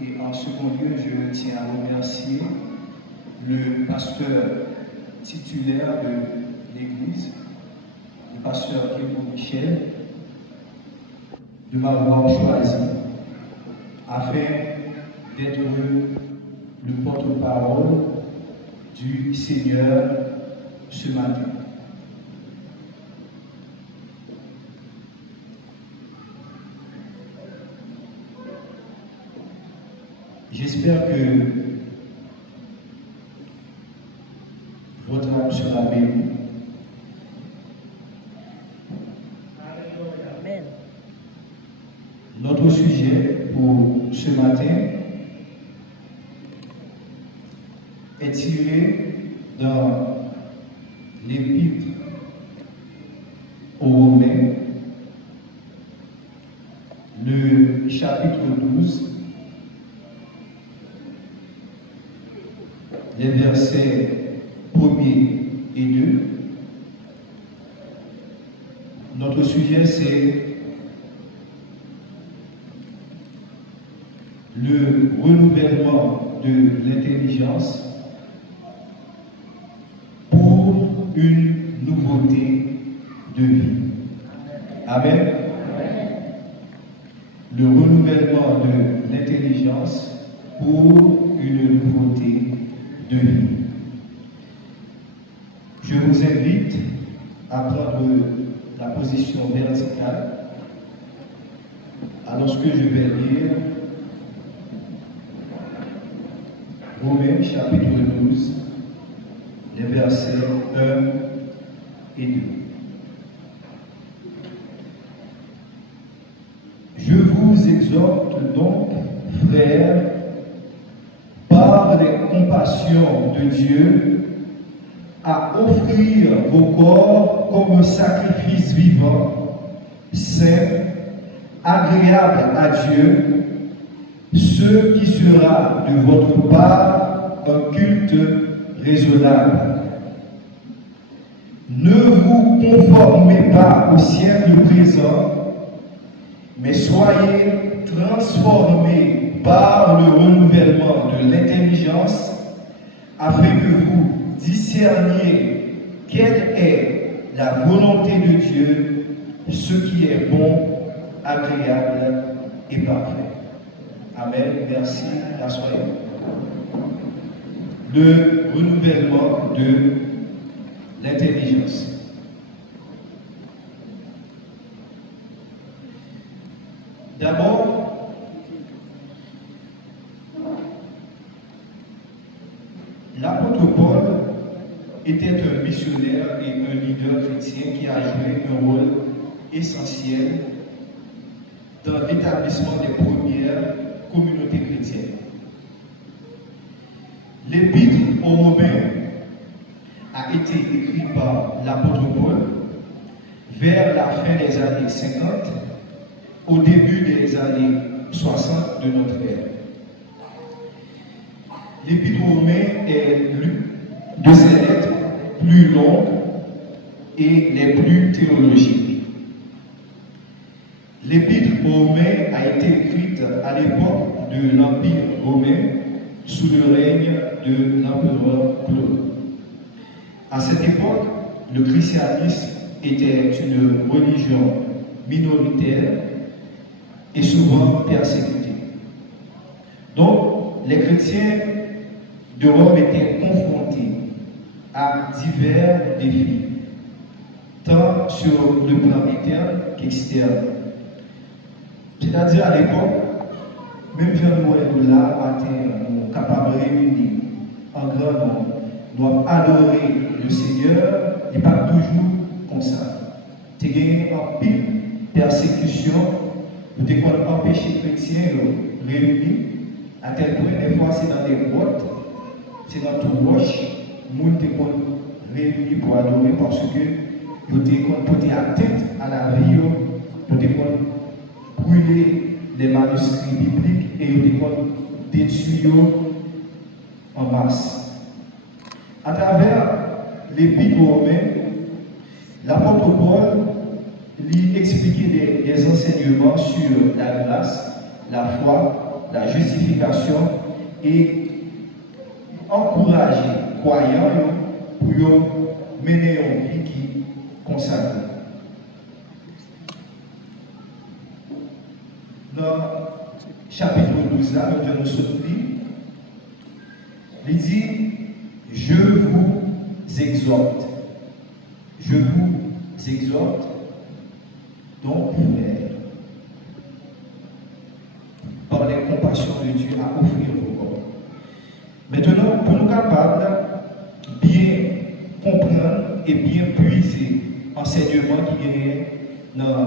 Et en second lieu, je tiens à remercier le pasteur titulaire de l'Église, le pasteur Kébo Michel, de m'avoir choisi afin d'être le porte-parole du Seigneur ce matin. J'espère que votre âme sera bénie. Amen. Notre sujet pour ce matin est tiré dans l'Épître aux Romains, le chapitre 12, les versets 1er et 2. Notre sujet, c'est le renouvellement de l'intelligence pour une nouveauté de vie. Amen. Le renouvellement de l'intelligence pour une nouveauté de vie. Je vous invite à prendre la position verticale alors que je vais lire Romains chapitre 12, les versets 1 et 2. Je vous exhorte donc, frères, par les compassions de Dieu, à offrir vos corps comme un sacrifice vivant, saint, agréable à Dieu, ce qui sera de votre part un culte raisonnable. Ne vous conformez pas au siècle présent, mais soyez transformés par le renouvellement de l'intelligence, afin que vous discerniez quelle est la volonté de Dieu, ce qui est bon, agréable et parfait. Amen. Merci. Assoyez-vous. Le renouvellement de l'intelligence. D'abord, l'apôtre Paul était un missionnaire et un leader chrétien qui a joué un rôle essentiel dans l'établissement des premières communautés chrétiennes. L'Épître aux Romains a été écrit par l'apôtre Paul vers la fin des années 50, au début des années 60 de notre ère. L'Épître aux Romains est l'une de ses lettres plus longues et les plus théologiques. L'Épître aux Romains a été écrite à l'époque de l'Empire romain sous le règne de l'empereur Claude. À cette époque, le christianisme était une religion minoritaire et souvent persécutée. Donc, les chrétiens de Rome étaient confrontés à divers défis, tant sur le plan interne qu'externe. C'est-à-dire à l'époque, même si nous là, nous sommes capables de réunir en grand nombre, nous devons adorer le Seigneur, et pas toujours comme ça. Tu as en pile persécution, nous devons empêcher les chrétiens de réunir, à tel point, des fois c'est dans des grottes, c'est dans tout roche, nous devons réunir pour adorer parce que nous devons porter atteinte à la vie, nous devons brûler les manuscrits bibliques et nous devons détruire en masse. À travers l'Épître aux Romains, l'apôtre Paul lui expliquait des enseignements sur la grâce, la foi la justification et encourager les croyants pour mener une vie qui consacrée. Dans chapitre 12, là, nous devons soutenir, il dit, je vous exhorte. Je vous exhorte, donc, frères, par les compassions de Dieu, à offrir vos corps. Maintenant, pour nous capables de bien comprendre et bien puiser l'enseignement qui est dans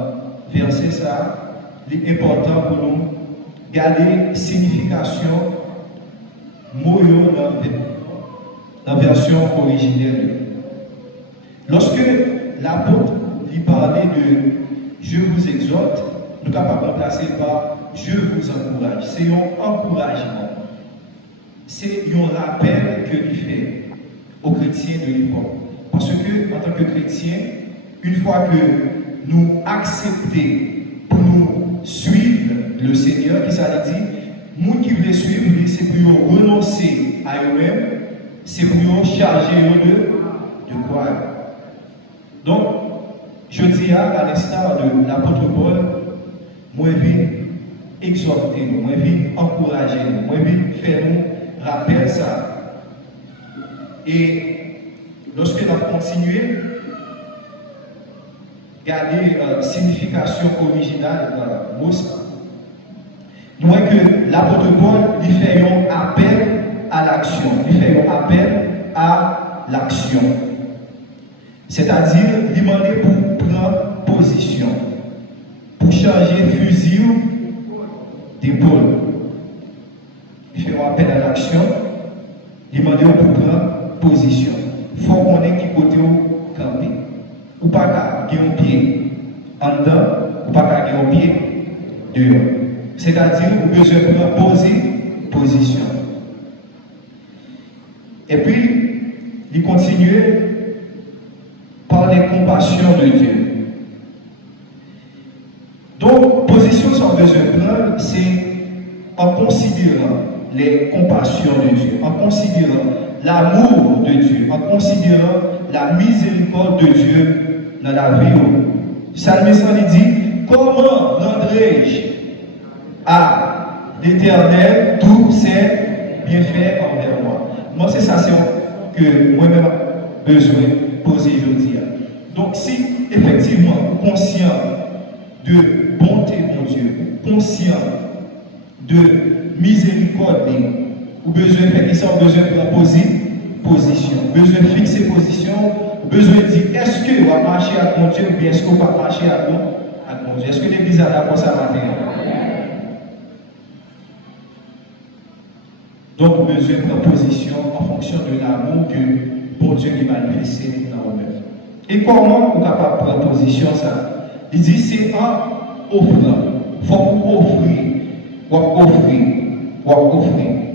le verset ça, il est important pour nous garder la signification moyo dans la version originelle. Lorsque l'apôtre lui parlait de « je vous exhorte », nous sommes capables de remplacer par « je vous encourage ». C'est un encouragement. C'est un rappel que lui fait aux chrétiens de l'époque. Parce que, en tant que chrétiens, une fois que nous acceptons pour nous suivre le Seigneur, qui ça dit, nous qui voulons suivre, c'est pour renoncer à eux-mêmes, c'est pour charger eux de croire. Donc, je dis à l'instar de l'apôtre Paul, moi je viens exhorter nous, moi je viens encourager nous, moi je viens faire nous rappeler ça. Et lorsque nous avons continué, garder la signification originale de mot, nous voyons que l'apôtre Paul lui fait un appel à l'action, lui fait un appel à l'action. C'est-à-dire, lui demander pour prendre position, pour changer fusil d'épaule. Il fait un appel à l'action, lui demander pour prendre position. Il faut qu'on ait qui côté au camper. Ou pas qu'à un pied en dedans, ou pas qu'à un pied dehors. C'est-à-dire, vous besoin de prendre position. Et puis, il continue par les compassions de Dieu. Donc, position sans besoin de prendre, c'est en considérant les compassions de Dieu, en considérant l'amour de Dieu, en considérant la miséricorde de Dieu dans la vie. Salmiste dit, comment rendrai-je à l'Éternel tous ses bienfaits envers moi? Moi, c'est ça que moi-même j'ai besoin de poser aujourd'hui. Donc, si effectivement, conscient de bonté de Dieu, conscient de miséricorde, ou besoin de faire qui ça, besoin de poser position, besoin de fixer position, besoin de dire est-ce que on va marcher avec mon Dieu ou bien est-ce qu'on va marcher avec mon Dieu? Est-ce que l'Église a d'accord ça matin? Donc, besoin de prendre position en fonction de l'amour que bon Dieu est manifesté dans nous-mêmes. Et comment on est capable de prendre position ça? Il dit c'est en offrant. Il faut offrir.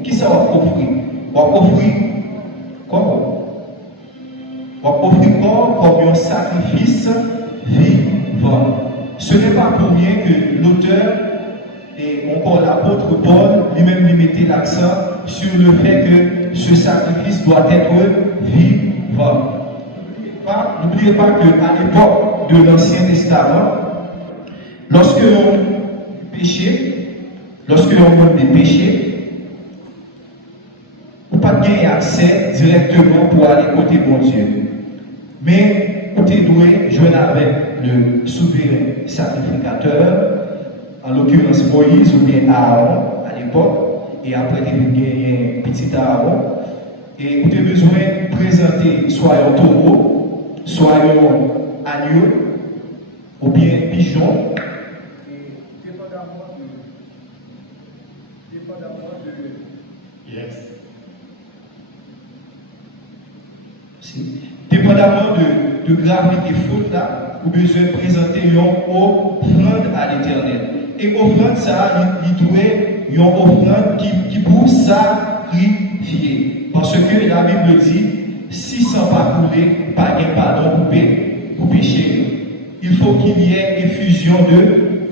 Qui ça va offrir? On va offrir quoi? On va offrir corps comme un sacrifice vivant. Ce n'est pas pour rien que l'auteur et encore l'apôtre Paul lui-même lui mettait l'accent sur le fait que ce sacrifice doit être vivant. N'oubliez pas qu'à l'époque de l'Ancien Testament, lorsque l'on péchait, lorsque l'on des péchés, on n'a pas gagné accès directement pour aller côté bon Dieu. Mais on est doué, jouer avec le souverain sacrificateur, en l'occurrence Moïse ou bien Aaron à l'époque, et après il y a un petit Aaron, et on a besoin de présenter soit un taureau, soit un agneau, ou bien pigeon. Dépendamment de gravité faute là, vous besoin de présenter une offrande à l'Éternel. Et offrande ça, il doit une offrande qui pour sacrifier. Parce que la Bible dit, si sans pas couler, pas de pardon pour pécher. Il faut qu'il y ait effusion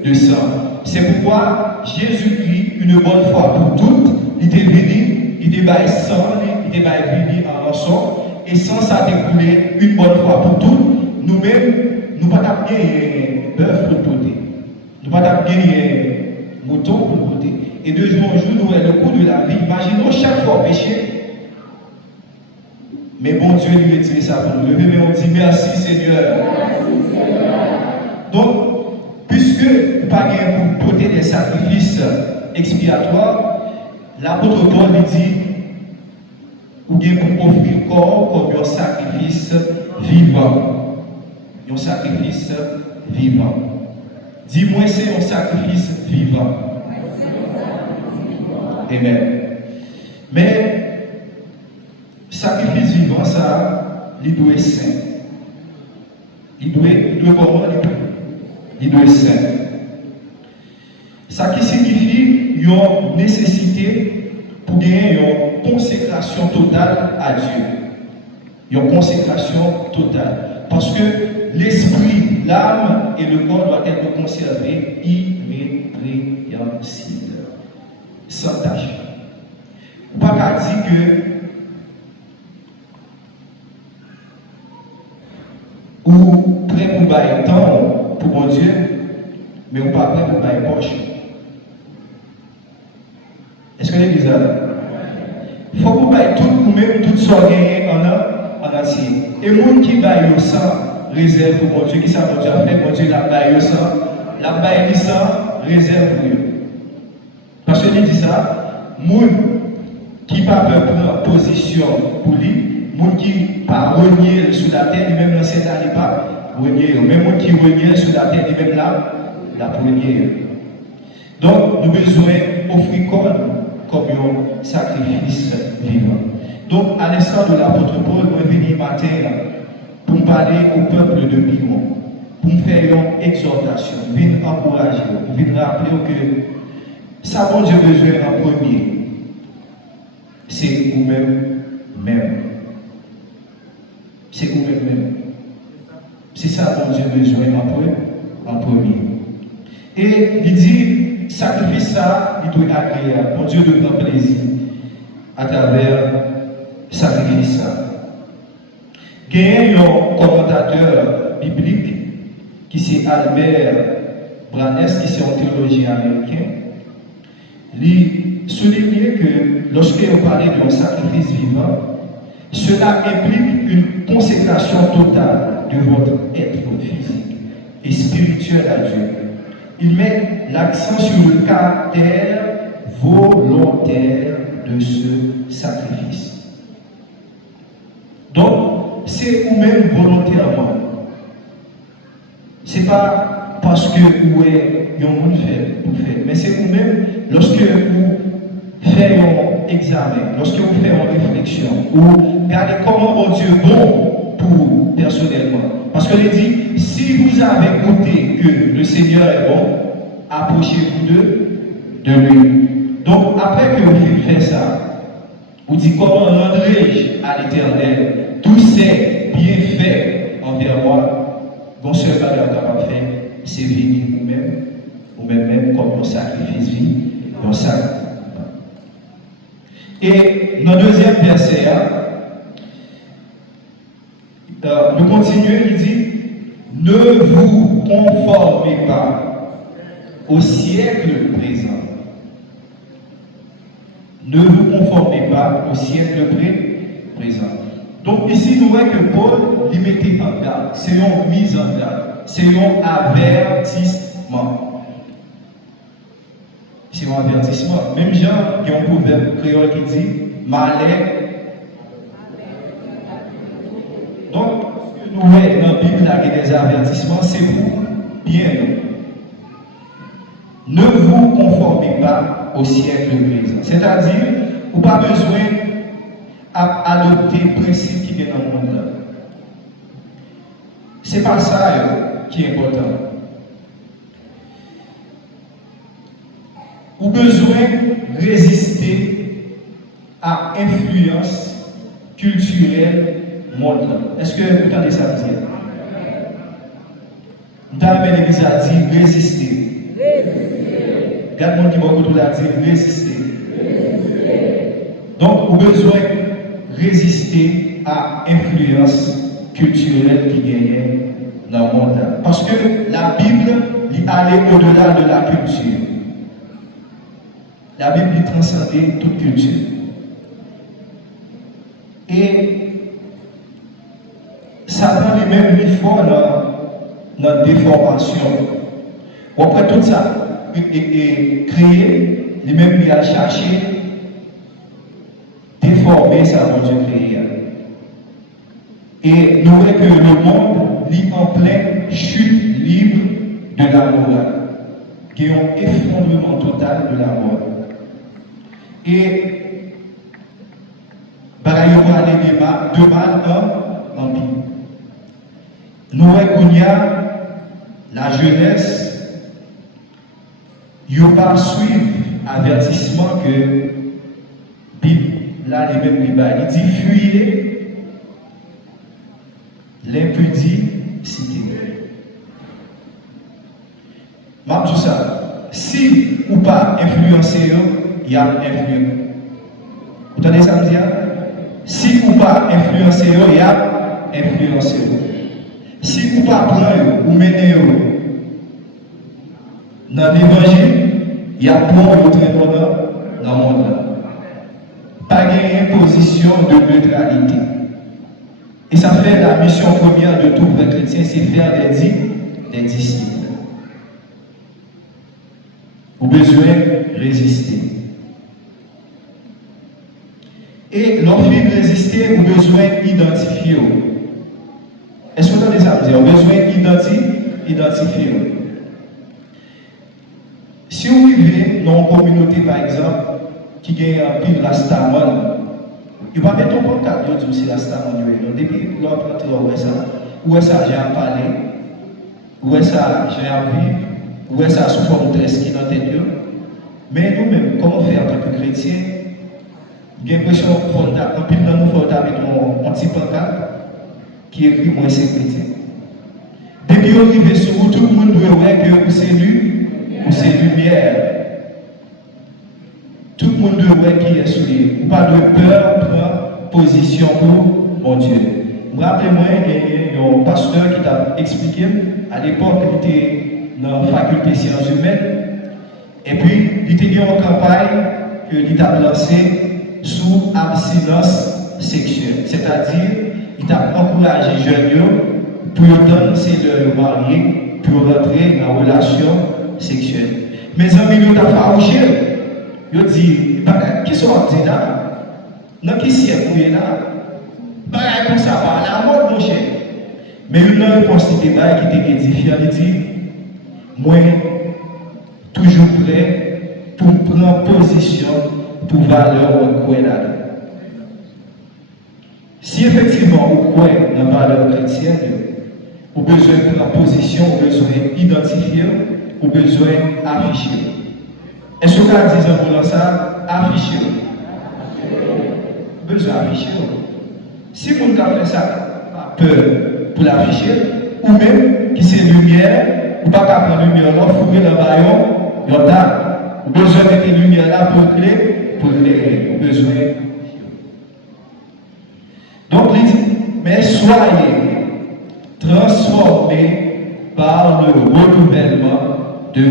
de sang. C'est pourquoi Jésus-Christ, une bonne fois pour toutes, il était venu, il était bail sang, il était bail venu en rançon, et sans ça découlé une bonne fois pour toutes, nous-mêmes, nous ne pouvons pas gagner bœuf pour le côté. Nous ne pouvons pas gagner mouton pour le côté. Et de jour en jour, nous avons le cours de la vie. Imaginons chaque fois péché. Mais bon Dieu lui retire ça pour nous lever, mais on dit merci Seigneur. Merci Seigneur. Donc, puisque nous pas pour porter des sacrifices expiatoires, l'apôtre Paul lui dit, ou bien pour offrir le corps comme un sacrifice vivant. Un sacrifice vivant. Dis-moi, c'est un sacrifice vivant. Amen. Mais, sacrifice vivant, ça, il doit être saint. Il doit comment? Il doit être saint. Ça qui signifie une nécessité pour gagner une consécration totale à Dieu. Une consécration totale. Parce que l'esprit, l'âme et le corps doivent être conservés irrépréhensibles. Sans tâche. Pas qu'à dire que ou prêt pour bailler temps pour mon Dieu, mais ou pas prêt pour bailler poche. Est-ce que l'église là? Il faut que vous baillez tout ou même tout soit gagné en entier. Et les gens qui baillent au sang, réserve pour mon Dieu, qui ça mon Dieu a fait, mon Dieu l'a baillé au sang, l'a baillé au sang, réserve pour eux. Parce que il dit ça, les gens qui ne peuvent pas prendre position pour lui, les gens qui ne pas renier sur la terre, même dans cette année pas renier. Même les gens qui renier sur la terre, même là, la renier. Donc, nous avons besoin d'offrir comme un sacrifice vivant. Donc, à l'instant de l'apôtre Paul, nous sommes venus matin pour parler au peuple de Biron, pour faire une exhortation, venir encourager, venir rappeler que ça, bon Dieu, besoin en premier, c'est vous-même. C'est vous-même. C'est ça, bon Dieu, besoin en premier. Et il dit, sacrifice ça, il doit être agréable. Bon Dieu doit prendre plaisir à travers sacrifice ça. Il y a un commentateur biblique qui c'est Albert Branes, qui c'est un théologien américain. Il souligne que lorsque vous parlez d'un sacrifice vivant, cela implique une consécration totale de votre être physique et spirituel à Dieu. Il met l'accent sur le caractère volontaire de ce sacrifice. Donc, c'est vous-même volontairement. Ce n'est pas parce que vous avez un monde fait pour faire, mais c'est vous-même lorsque vous faites un examen, lorsque vous faites une réflexion, ou regardez comment mon Dieu est bon pour vous personnellement. Parce que il dit, si vous avez goûté que le Seigneur est bon, approchez-vous de lui. Donc, après que vous faites ça, vous dites comment rendrai-je à l'Éternel tous ces bienfaits envers moi? Bon, seul valeur capable de faire, c'est vivre vous-même, ou même comme un sacrifice vivant, un sacrifice. Et dans le deuxième verset, nous continuons, il dit, ne vous conformez pas au siècle présent. Ne vous conformez pas au siècle présent. Donc ici, nous voyons que Paul lui mettait en garde. C'est une mise en garde. C'est un avertissement. C'est un avertissement. Même Jean, il y a un proverbe créole qui dit malheur. Donc, nous voyons dans la Bible, il y a des avertissements, c'est pour bien. Ne vous conformez pas au siècle présent. C'est-à-dire, vous n'avez pas besoin d'adopter le principe qui est dans le monde. Ce n'est pas ça qui est important. Vous avez besoin de résister à l'influence culturelle mondiale. Est-ce que vous entendez ça dire? Dans l'église a dit résister Regarde mon qui m'a autour là dire résister. Donc, vous avez besoin de résister à l'influence culturelle qui gagne dans le monde là. Parce que la Bible, elle allait au-delà de la culture. La Bible, elle transcendait toute culture. Et Satan lui-même, il faut dans notre déformation. Après tout ça, et créé, lui-même, il a cherché déformer sa mon Dieu créé. Et nous voyons que le monde lit en pleine chute libre de la morale, qui est un effondrement total de la morale. Et il va aller de mal en pire. Nous voyons qu'il y a la jeunesse, il ne va pas suivre l'avertissement que Bible, là, les mêmes il dit fuyez l'impudicité. Même tout ça, si ou pas influencer, il y a influence. Vous entendez ça me dire? Si ou pas influencer, il y a influencer. Si ou pas prendre ou mener dans l'évangile, il y a pour votre dans le monde. Pas d'imposition de neutralité. Et ça fait la mission première de tout vrai chrétien, c'est faire des disciples. Vous avez besoin de résister. Et l'envie de résister, vous avez besoin d'identifier. Est-ce que vous avez ça? Vous avez besoin d'identifier. Si vous vivez dans une communauté, par exemple, qui gagne un pile Rastaman, il va mettre un contact de c'est Rastaman. Depuis l'autre, où est-ce que j'ai à parler, où est-ce que j'ai à vivre, où est-ce que sous forme de qui dans tête. Mais nous-mêmes, comment faire en tant que chrétiens? J'ai l'impression qu'un pile dans nous, il faut mettre un petit pancarte qui écrit moi c'est chrétien. Depuis qu'on arrive sur vous, tout le monde doit voir que vous c'est lumière. Tout le monde doit voir qui est sur lui. Ou pas de peur, prendre position pour mon Dieu. Rappelez-moi, il y a un pasteur qui t'a expliqué, à l'époque, il était dans la faculté de sciences humaines, et puis il était dans une campagne qu'il a lancée sous abstinence sexuelle. C'est-à-dire, il t'a encouragé les jeunes pour donner leur mariés pour rentrer dans une relation sexuelle. Mes amis, ils ont farouché. Ils ont dit, qui sont dit là? Non, qui s'y est pour là? Bah, comme ça, par la mort, mon cher. Mais une réponse qui était édifiante, il dit, moi, toujours prêt pour prendre position pour valeur ou quoi là. Si effectivement vous croyez dans la valeur chrétienne, vous avez besoin de prendre position, vous avez besoin d'identifier, vous avez besoin d'afficher. Est-ce que vous avez dit dans ça? Afficher. Vous avez besoin d'afficher. Si vous avez fait ça, pas peur pour l'afficher, ou même qui c'est lumière, ou pas qu'à prendre lumière là, fouiller dans le baillon, il y en a. Vous avez besoin de mettre lumière là pour l'éclairer, vous avez besoin. Donc, il dit, mais soyez transformés par le renouvellement de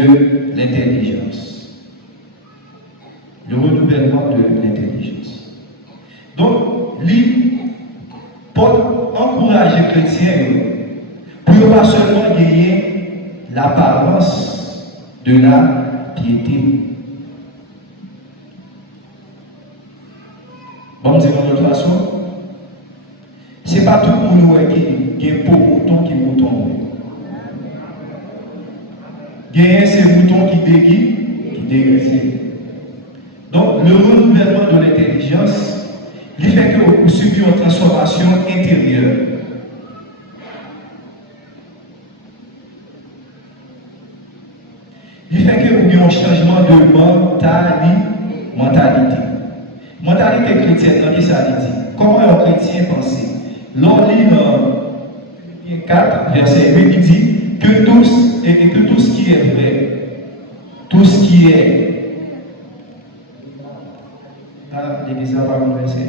l'intelligence. Le renouvellement de l'intelligence. Donc, pour encourager les chrétiens, pour ne pas seulement gagner l'apparence de la piété. Bon, dire de toute façon, ce n'est pas tout le monde qui est pour mouton qui mouton. Il y a ces moutons qui déguisent. Donc, le renouvellement de l'intelligence, il fait que vous subissez une transformation intérieure. Il fait que vous avez un changement de mentalité. Mentalité chrétienne, qu'est-ce que ça dit? Comment un chrétien pense? L'on lit dans 4, verset 8, il dit que tout ce qui est vrai, tout ce qui est. Ah, l'Église n'a pas conversé.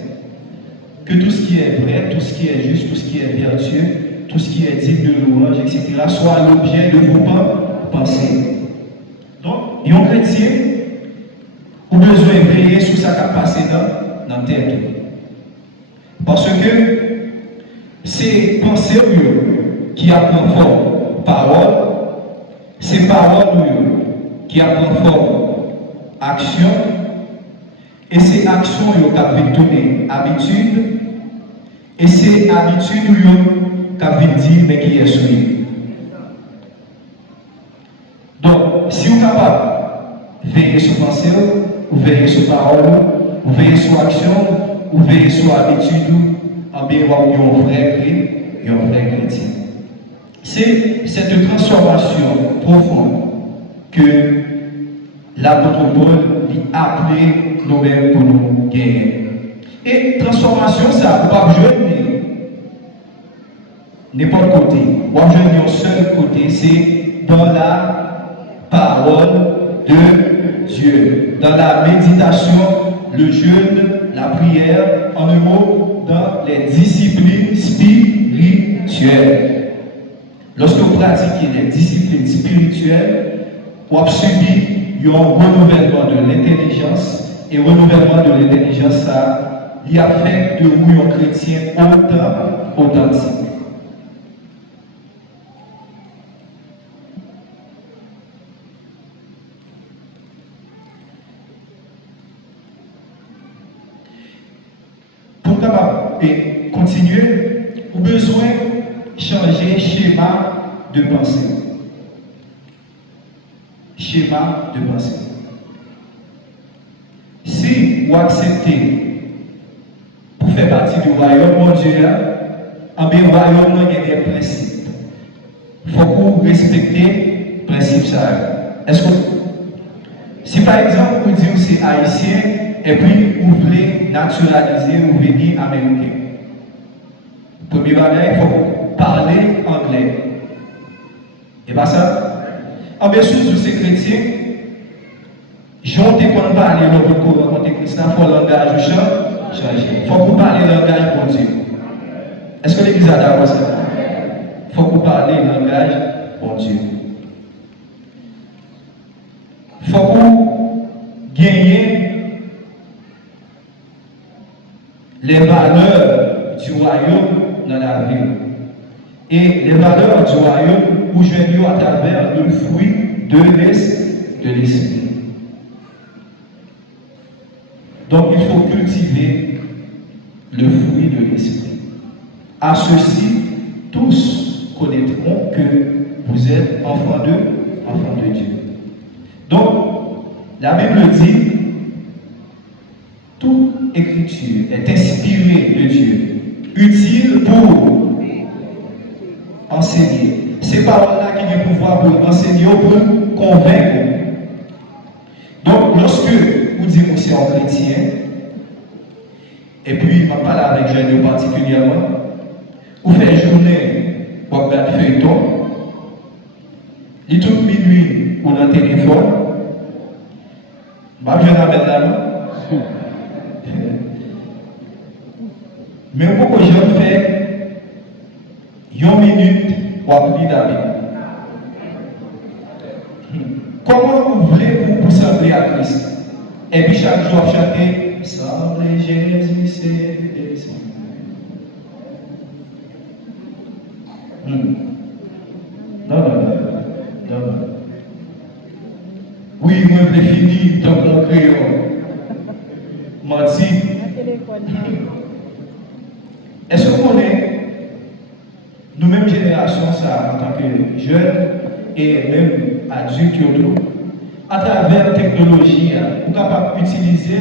Que tout ce qui est vrai, tout ce qui est juste, tout ce qui est vertueux, tout ce qui est digne de louange, etc., soit l'objet de vos pensées. Donc, un chrétien, vous avez besoin de veiller sur sa capacité dans la tête. Parce que c'est pensées qui apprennent forme parole, c'est paroles qui apprennent forme action, et c'est action qui vont donner habitude, et c'est habitude qui vont dire mais qui est soumis. Donc, si vous êtes capable de veiller sur pensée, ou veiller sur parole, ou veiller sur action, ou veiller sur habitude, en bien, vous avez un vrai chrétien. C'est cette transformation profonde que l'apôtre Paul a appelé nous-mêmes pour nous gagner. Et transformation, ça, vous ne pouvez pas jouer n'importe côté. Vous pouvez jouer d'un seul côté, c'est dans la parole de Dieu, dans la méditation, le jeûne, la prière, en un mot, dans les disciplines spirituelles. Lorsque vous pratiquez les disciplines spirituelles, vous avez subi un renouvellement de l'intelligence, et renouvellement de l'intelligence, ça y a fait de vous un chrétien authentique. Pour continuer, vous avez besoin de changer schéma de pensée. Schéma de pensée. Si vous acceptez pour faire partie du royaume, mon Dieu, en bien royaume, il y a des principes. Il faut que vous respectez les principes. Est-ce que si par exemple vous dites que c'est haïtien et puis vous voulez naturaliser ou venir américain, premier bagage, il faut parler anglais. Et pas ça? En bien sûr, si c'est chrétien, j'entends qu'on parle le recours contre Christ, il faut le langage changer. Il faut que vous parlez le langage pour Dieu. Est-ce que l'Église a d'accord ça? Il faut que vous parlez le langage pour Dieu. Il faut que vous gagnez les valeurs du royaume dans la vie. Et les valeurs du royaume, vous joignez à travers le fruit de l'esprit. Donc il faut cultiver le fruit de l'esprit. À ceci, tous connaîtront que vous êtes enfants de Dieu. Donc, la Bible dit, toute écriture est inspirée de Dieu, utile pour enseigner. C'est paroles-là qui ont le pouvoir pour enseigner, pour convaincre. Donc, lorsque vous dites que c'est un chrétien, et puis je parle avec Jeanne particulièrement, vous faites journée, vous regardez feuilleton, il tout minuit, vous avez un téléphone, je vais mettre là. Mais pourquoi je fais une minute pour appeler David? Comment vous voulez vous sembler à Christ? Et puis chaque jour chanter Semble Jésus, c'est descendu. Non. Oui, moi je l'ai fini dans mon crayon. Menti. Est-ce que vous connaissez nous-mêmes génération ça en tant que jeunes et même adultes à travers la technologie, vous êtes capable d'utiliser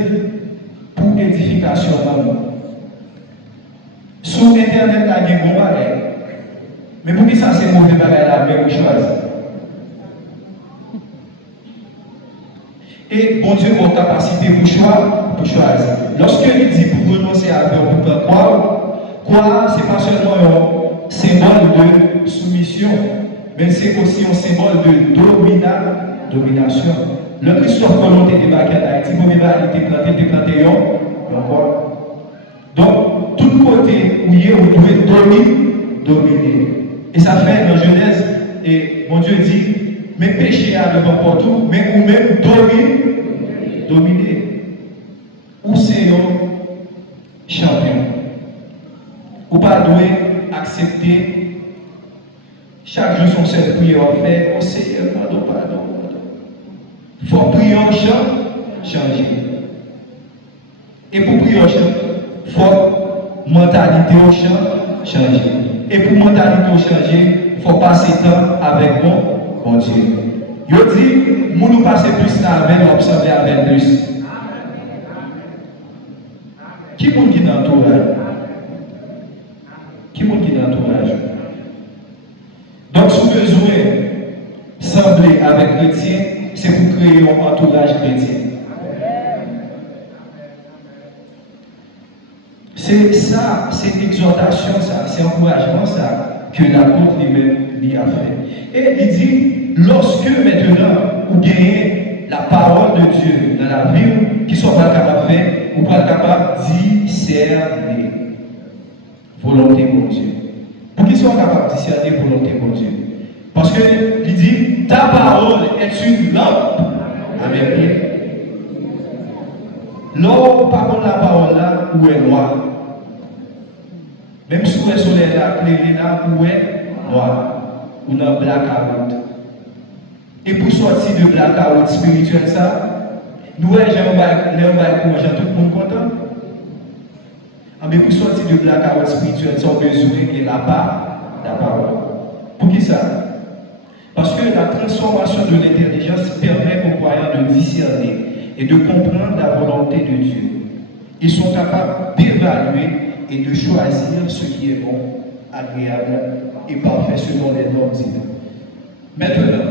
pour édification maman. Sur Internet, il y a des bons bagages. Mais pour qui ça c'est mauvais bagages la même chose? Et bon Dieu a une capacité pour choisir. Lorsque il dit pour renoncer à faire pour pas croire, ce n'est pas seulement un symbole de soumission, mais c'est aussi un symbole de domination. Le Christophe Colomb était débarqué en Haïti, pour était planté, encore. Donc, tout côté où il est, vous devez dominer. Et ça fait dans Genèse, et mon Dieu dit, mais péché à devant pour tout, mais ou même dominer. Ou c'est un champion. Ou pas doué accepter chaque jour son seul prière en fait, oh Seigneur, pardon. Il faut prier en changer. Et pour prier en changer, il faut mentalité au changer. Et pour mentalité au changer, il faut passer temps avec bon Dieu. Je dis, nous passer plus temps avec, observer avec plus. Qui est qui dans l'entourage? Qui est qui dans l'entourage? Donc, si vous avez besoin de sembler avec chrétien, c'est pour créer un entourage chrétien. C'est ça, c'est exhortation, ça, c'est encouragement, ça, que l'apôtre lui a fait. Et il dit, lorsque maintenant vous gagnez la parole de Dieu dans la vie, qui sont pas capables de faire, vous pas capable de discerner volonté pour Dieu. Pour qu'ils soient capables de discerner volonté pour Dieu. Parce que il dit, ta parole est une lampe à mes pieds. L'homme, par contre, la parole là, où est noir. Même si le soleil là, éclairé là, où est noir. Ou dans blackout. Et pour sortir de blackout spirituel, ça, nous, les gens, tout le monde content. Mais pour sortir de blackout spirituel, ils ont besoin de la parole. Pour qui ça? Parce que la transformation de l'intelligence permet aux croyants de discerner et de comprendre la volonté de Dieu. Ils sont capables d'évaluer et de choisir ce qui est bon, agréable et parfait selon les normes divines. Maintenant,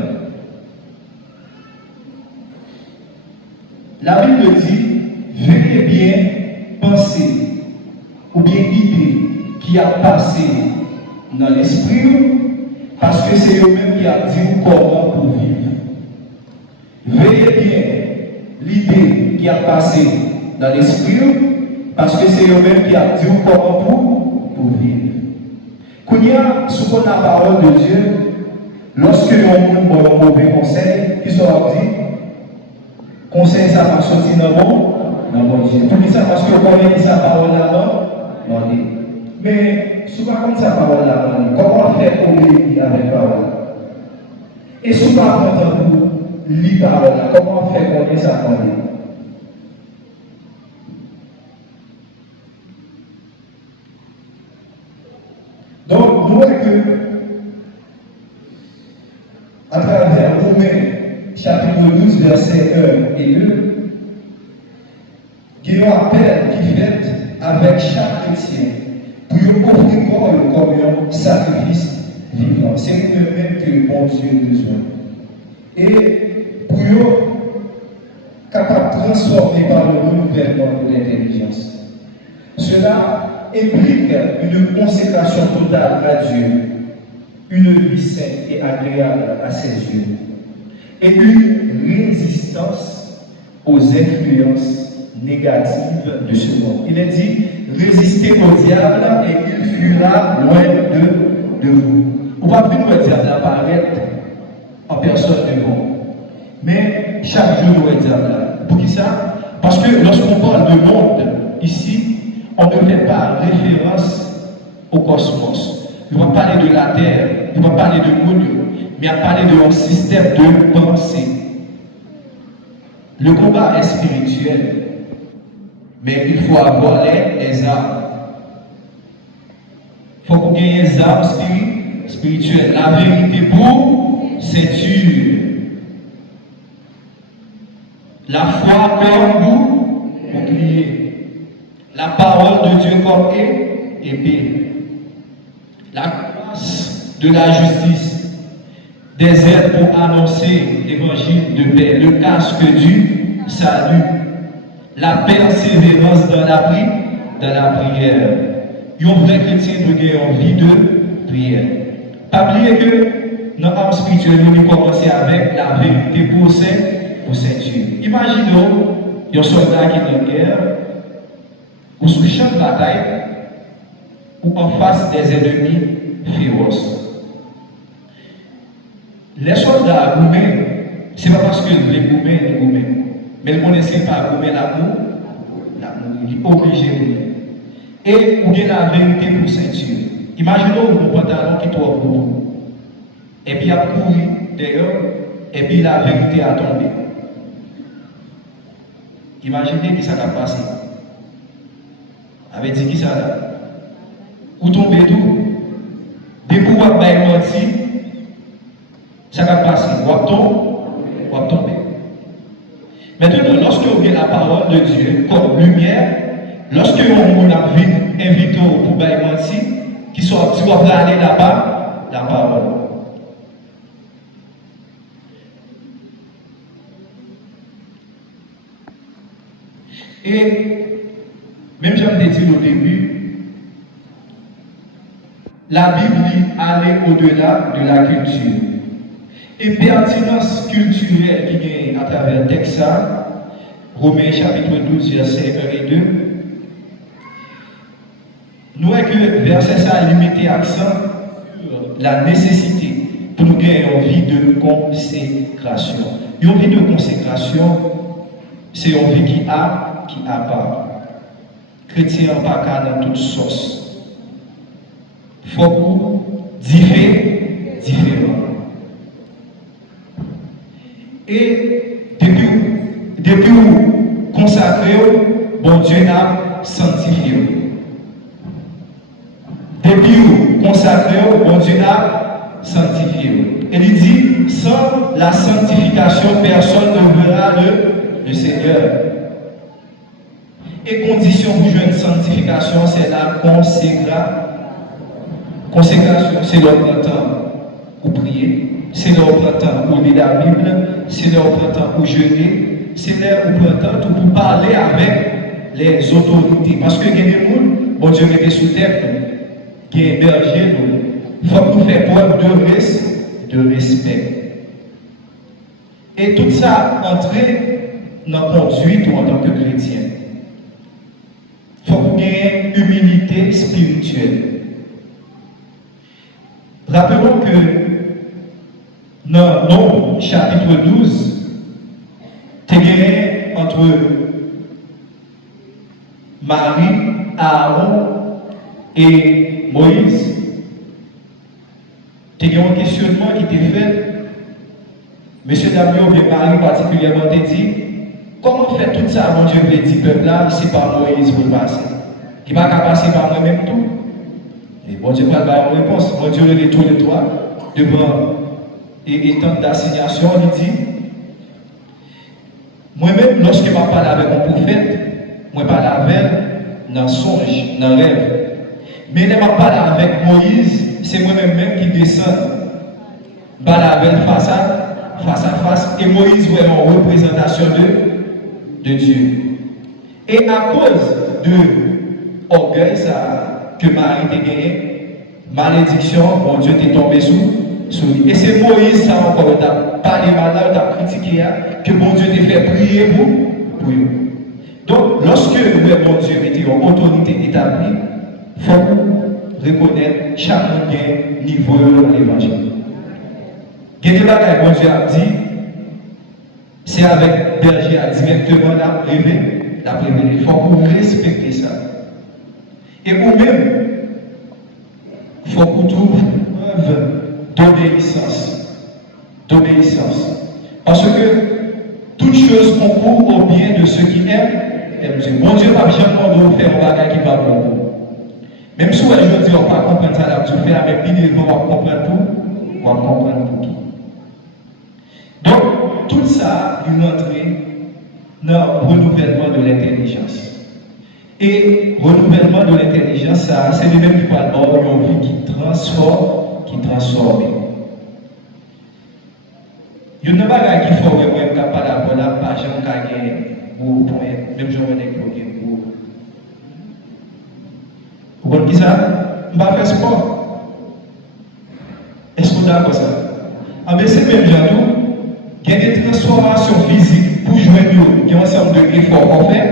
la Bible dit, veillez bien penser ou bien idée qui a passé dans l'esprit, parce que c'est eux-mêmes qui a dit comment pour vivre. Veillez bien l'idée qui a passé dans l'esprit, parce que c'est eux-mêmes qui a dit comment pour vivre. Quand il y a ce qu'on a la parole de Dieu, lorsque on a un mauvais conseil, qui sera dit, conseil ça va sortir dans mon Dieu. Tout ça parce que quand on dit sa parole là-bas, non. Mais si on raconte sa parole là, comment faire pour lire avec parole? Et si on raconte pour lire parole là, comment faire pour lire sa parole? Donc, nous voyons que, à travers Romains, chapitre 12, versets 1 et 2, il y a un appel qui fait avec chaque chrétien pour offrir corps comme un sacrifice vivant. C'est nous-mêmes que bon Dieu a besoin. Et pour capable de transformer par le renouvellement de l'intelligence. Cela implique une consécration totale à Dieu, une vie sainte et agréable à ses yeux, et une résistance aux influences négatives de ce monde. Il est dit, résistez au diable et il fuira loin de vous. On va plus le diable apparaître en personne de vous. Mais chaque jour, le diable. Pour qui ça? Parce que lorsqu'on parle de monde ici, on ne fait pas référence au cosmos. On va parler de la Terre, on va parler de monde, mais on va parler d'un système de pensée. Le combat est spirituel. Mais il faut avoir les armes. Il faut qu'on ait les armes spirituelles. La vérité pour ceinture. La foi comme bouclier. La parole de Dieu comme épée. La grâce de la justice. Des aides pour annoncer l'évangile de paix. Le casque du salut. La persévérance dans la prière. Un vrai chrétien doit avoir une vie de prière. Pas oublier que dans l'âme spirituelle, nous commençons avec la vérité pour pour ceinture. Imaginons un soldat qui est en guerre, ou sous champ de bataille, ou en face des ennemis féroces. Les soldats gourmets, ce n'est pas parce que les gourmets sont gourmets, mais ils ne connaissent pas gourmet l'amour, il est obligé de gourmet. Et vous avez la vérité pour ceinture. Imaginons un pantalon qui est trop court. Et puis il a couru d'ailleurs, et puis la vérité a tombé. Imaginez qui ça a passé. Avait dit qui ça là. Ou tomber tout. Dès que vous avez menti, ça va passer. Ou tomber. Maintenant, lorsque vous avez la parole de Dieu comme lumière, lorsque on a invité pour menti, qui soit si vous aller là-bas, la parole. Et même j'avais dit au début, la Bible allait au-delà de la culture. Et pertinence culturelle qui est à travers le texte, Romains chapitre 12, versets 1 et 2, nous voyons que verset ça a limité l'accent sur la nécessité pour nous gagner une vie de consécration. Une vie de consécration, c'est une vie qui a pas. Chrétien pas qu'à dans toute sauce. Faut qu'on différent. Et depuis vous consacrez, bon Dieu a sanctifié. Depuis vous consacrez, bon Dieu a sanctifié. Et il dit, sans la sanctification, personne ne verra le Seigneur. Et condition pour jouer une sanctification, c'est la consécration. Consécration, c'est le printemps pour prier, c'est le printemps pour lire la Bible, c'est le printemps pour jeûner, c'est le printemps pour parler avec les autorités. Parce que il y a des gens, bon Dieu met sous tête, qui est berger, il faut nous faire preuve de respect. Et tout ça entrer dans la conduite en tant que chrétien. Il faut qu'il y ait une humilité spirituelle. Rappelons que dans Nombre chapitre 12, tu as entre Marie, Aaron et Moïse. Tu as un questionnement qui t'est fait. Monsieur Damien, ou Marie particulièrement, t'a dit, comment faire tout ça avant Dieu veut dire peuple là, c'est pas Moïse pour le passer. Il va pas passer par moi-même tout. Et bon Dieu va avoir une réponse. Bon Dieu le tourne toi devant et tant d'assignation, il dit, moi-même, lorsque je parle avec un prophète, je parle avec dans songe, dans rêve. Mais je parle avec Moïse, c'est moi-même qui descend. Je parle avec face à face. Et Moïse est en représentation de Dieu. Et à cause de l'orgueil que Marie a gagné, malédiction, mon Dieu t'est tombé sous lui. Et c'est Moïse, ça encore, il a parlé malade, il a critiqué, que mon Dieu t'a fait prier pour eux. Donc, lorsque mon Dieu était en autorité établie, il faut reconnaître chaque niveau de l'évangile. Il y a des bagages que mon Dieu a dit, c'est avec berger directement la prévenir. Il faut respecter ça. Et vous-même, il faut qu'on trouve preuve d'obéissance. Parce que toute chose concourt au bien de ceux qui aiment Dieu. Mon Dieu n'a jamais demandé de faire un bagage qui va pour vous. Même si aujourd'hui on ne va pas comprendre ça, là, tu fais avec lui, on va comprendre tout, on va comprendre tout. Donc, tout ça, il entre dans le renouvellement de l'intelligence. Et renouvellement de l'intelligence, c'est le même qui parle d'une vie qui transforme. Il y a une bagarre qui faut vraiment être capable de la page en carrière pour même je vais pour. Vous comprenez ça? On va faire sport. Est-ce qu'on a comme ça? Ah, mais c'est même genre, Il y a des transformations physiques pour jouer nous. Il y a un certain nombre d'efforts qu'on fait.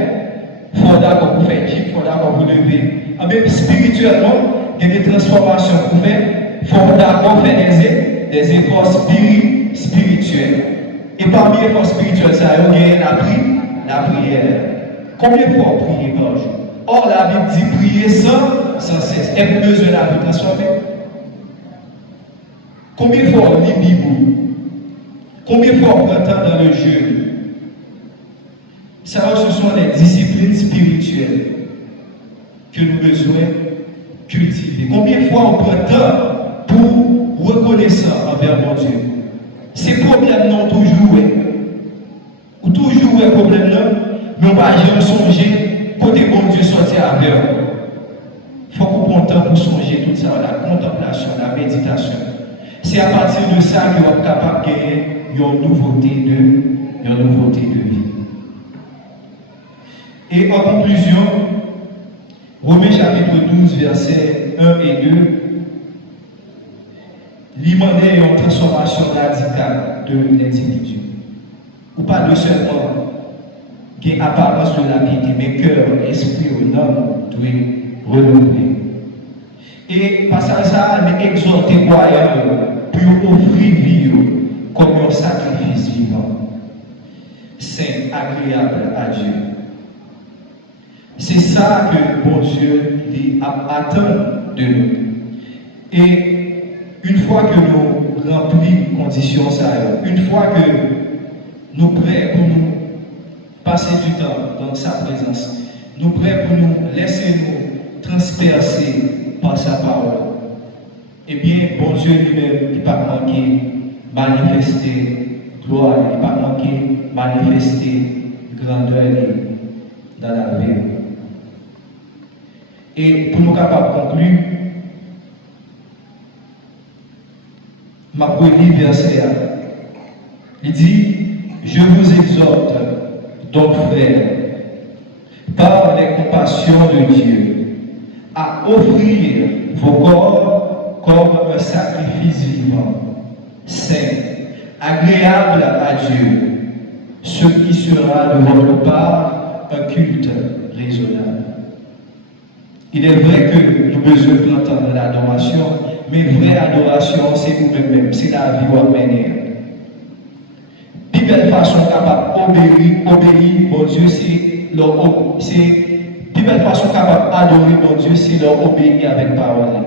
Il faut d'accord pour faire gym, il faut d'accord pour lever. Même spirituellement, il y a des transformations qu'on fait. Il faut d'accord faire des efforts spirituels. Et parmi les efforts spirituels, ça y a la prière. Combien de fois prier par jour? Or, la Bible dit prier sans cesse. Est-ce besoin de la vie transformée? Combien de fois on lit la Bible? Combien de fois on prend temps dans le jeûne? Ça, ce sont les disciplines spirituelles que nous besoin cultiver. Combien de fois on prend temps pour reconnaissance envers mon Dieu? Ces problèmes n'ont toujours ou toujours un problème là, mais on va jamais songer côté bon Dieu sortir avec. Il faut qu'on prenne temps pour songer tout ça, la contemplation, la méditation. C'est à partir de ça qu'on est capable de gagner une nouveauté de vie. Et en conclusion, Romains chapitre 12, versets 1 et 2, l'imandé est une transformation radicale de l'individu. Ou pas de seulement qui est apparence de la piété, mais cœur, esprit, homme doit renouveler. Et passage ça, il exhorte les croyants pour offrir vie comme un sacrifice vivant, saint, agréable à Dieu. C'est ça que bon Dieu attend de nous. Et une fois que nous remplissons conditions, une fois que nous prêts pour nous passer du temps dans sa présence, nous prêts pour nous laisser nous transpercer par sa parole, eh bien, bon Dieu lui-même, il ne va pas manquer manifester gloire, il ne va pas manquer manifester grandeur dans la vie. Et pour nous capables de conclure, ma première verset, il dit, je vous exhorte, donc frères, par les compassions de Dieu, à offrir vos corps comme un sacrifice vivant, saint, agréable à Dieu, ce qui sera de votre part un culte raisonnable. Il est vrai que nous besoin d'entendre l'adoration, mais vraie adoration, c'est nous-mêmes, c'est la vie ou mener. Puis belle façon capable d'obéir, mon Dieu, c'est puis belle façon capable d'adorer, mon Dieu, c'est leur obéir avec parole.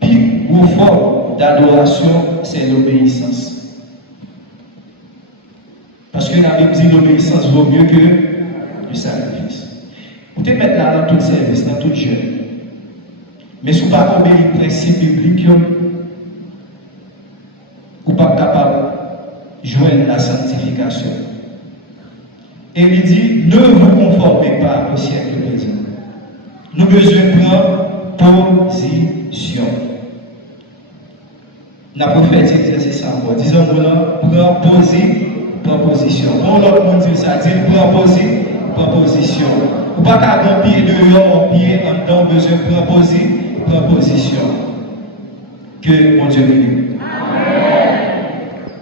Puis, au fond d'adoration, c'est l'obéissance. Parce que la Bible dit l'obéissance vaut mieux que le sacrifice. Vous pouvez mettre là dans tout service, dans tout jeûne. Mais si vous ne pouvez pas obéir au principe biblique, vous ne pouvez pas capable de joindre la sanctification. Et il dit, ne vous conformez pas au siècle présent. Nous devons prendre position. La prophétie dit ça encore. Disons-nous là, prends position. Quand l'autre monde dit ça, dit prends position. Ou pas qu'à un pied dehors, un pied en dedans, besoin de prendre position. Que mon Dieu bénisse.